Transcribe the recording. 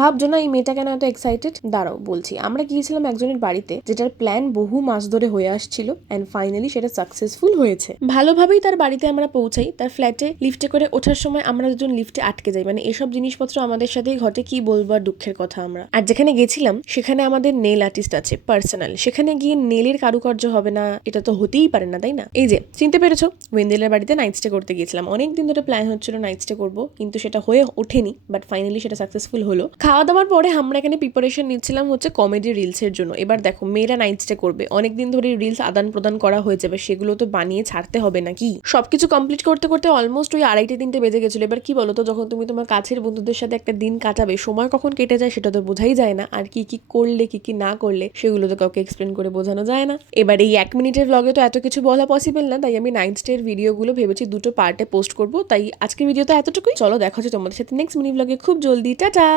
ভাবছো না এই মেয়েটা কেন এত এক্সাইটেড? দাঁড়াও বলছি। আমরা গিয়েছিলাম একজনের বাড়িতে, যেটার প্ল্যান বহু মাস ধরে হয়ে আসছিল, অ্যান্ড ফাইনালি সেটা সাকসেসফুল হয়েছে। ভালোভাবেই তার বাড়িতে আমরা পৌঁছাই। তার ফ্ল্যাটে লিফটে করে ওঠার সময় আমরা দুজন লিফটে আটকে যাই। মানে এসব জিনিসপত্র আমাদের সাথেই ঘটে, কি বলবো আর দুঃখের কথা। আমরা আর যেখানে গেছিলাম সেখানে আমাদের নেল আর্টিস্ট আছে পার্সোনাল। সেখানে গিয়ে নেলের কারুকার্য হবে না, এটা তো হতেই পারে না, তাই না? এই যে চিনতে পেরেছো, ওয়েন্দেলের বাড়িতে নাইট স্টে করতে গিয়েছিলাম। অনেকদিন ধরে প্ল্যান হচ্ছিল নাইট স্টে করবো, কিন্তু সেটা হয়ে ওঠেনি, বাট ফাইনালি সেটা সাকসেসফুল হলো। খাওয়া দাওয়ার পরে আমরা এখানে প্রিপারেশন নিচ্ছিলাম হচ্ছে কমেডি রিলসের জন্য। এবার দেখো, মেয়েরা নাইট স্টে করবে, অনেকদিন ধরে রিলস আদান প্রদান করা হয়ে যাবে, সেগুলো তো বানিয়ে ছাড়তে হবে নাকি। সবকিছু কমপ্লিট করতে করতে অলমোস্ট ওই 2:30-3টে বেজে গেছিল। এবার কি বলতো, যখন তুমি তোমার কাছের বন্ধুদের সাথে একটা দিন কাটাবে, সময় কখন কেটে যায় সেটা তো বোঝাই যায় না। আর কি কি করলে কি কি না করলে সেগুলো তো কাউকে এক্সপ্লেন করে বোঝানো যায় না। এবার এই 1 মিনিটের ব্লগে তো এত কিছু বলা পসিবল না, তাই আমি নাইট স্টের ভিডিওগুলো ভেবেছি দুটো পার্টে পোস্ট করবো। তাই আজকের ভিডিও তো এতটুকুই। চলো দেখা হচ্ছে তোমাদের সাথে নেক্সট মিনি ব্লগে খুব জলদি। টাটা।